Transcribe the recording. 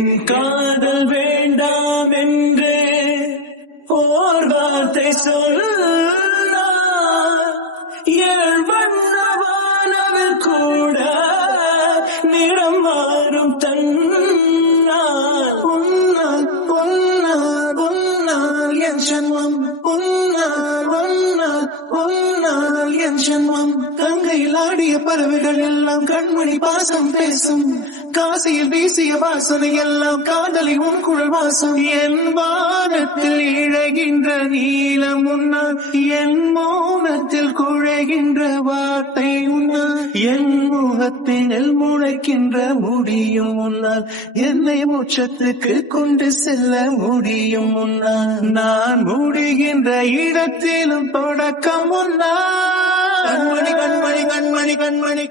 என் காதல் வேண்டாம் என்று ஓர் வார்த்தை சொன்னார். என் வண்ணவானவில் கூட நிறம் மாறும் தன்னார். உன்னால் உன்னால் உன்னால் என் ஜன்மம், உன்னால் உன்னால் உன்னால் என் ஜன்மம். கங்கையில் ஆடிய பறவைகள் எல்லாம் கண்மணி பாசம் பேசும். காசியில் வீசிய வாசனை எல்லாம் காதலி உன் குழல் வாசம். என் வானத்தில் இழகின்ற நீலம் உன்னால், என் மௌனத்தில் குழைகின்ற வார்த்தை உன்னால், என் முகத்தில் முளைக்கின்ற முடியும் உன்னால், என்னை மோட்சத்துக்கு கொண்டு செல்ல முடியும் உன்னால். நான் முடிகின்ற இடத்திலும் தொடக்கம் உன்னால். கண்மணி கண்மணி கண்மணி கண்மணி